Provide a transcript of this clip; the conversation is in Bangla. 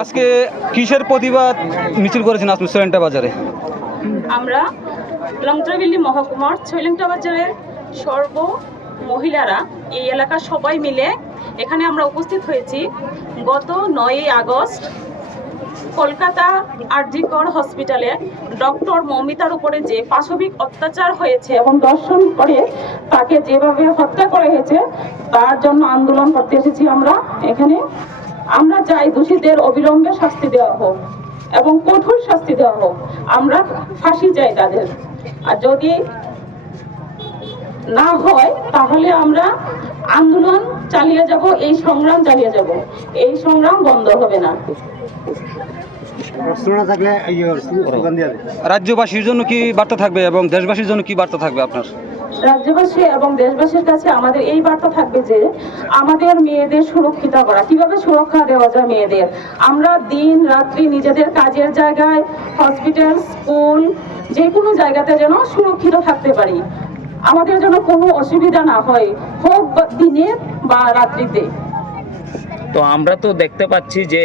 আজকে কিসের প্রতিবাদ মিছিল করেছেন আপনি ছয়লেংটা বাজারে? আমরা লংত্রাবিল্লি মহকুমার ছয়লেংটা বাজারের সর্ব মহিলারা এই এলাকার সবাই মিলে এখানে আমরা উপস্থিত হয়েছি। গত 9ই আগস্ট কলকাতা আরজি কর হসপিটালে ডক্টর মৌমিতার উপরে যে পাশবিক অত্যাচার হয়েছে এবং দর্শন করে তাকে যেভাবে হত্যা করা হয়েছে তার জন্য আন্দোলন করতে এসেছি আমরা এখানে। আমরা চাই দোষীদের অবিলম্বে শাস্তি দেওয়া হোক এবং কঠোর শাস্তি দেওয়া হোক। আমরা ফাঁসি চাই তাদের, আর যদি না হয় তাহলে আমরা আন্দোলন চালিয়ে যাব, এই সংগ্রাম চালিয়ে যাব, এই সংগ্রাম বন্ধ হবে না। রাজ্যবাসীর জন্য কি বার্তা থাকবে এবং দেশবাসীর জন্য কি বার্তা থাকবে আপনার? রাজ্যবাসী এবং দেশবাসীর কাছে আমাদের এই বার্তা থাকবে যে আমাদের মেয়েদের সুরক্ষিত করা, কিভাবে সুরক্ষা দেওয়া যায় মেয়েদের। আমরা দিন রাত্রি নিজেদের কাজের জায়গায়, হসপিটাল, স্কুল, যে কোনো জায়গাতে যেন সুরক্ষিত থাকতে পারি, আমাদের যেন কোনো অসুবিধা না হয়, হোক দিনে বা রাত্রিতে। তো আমরা তো দেখতে পাচ্ছি যে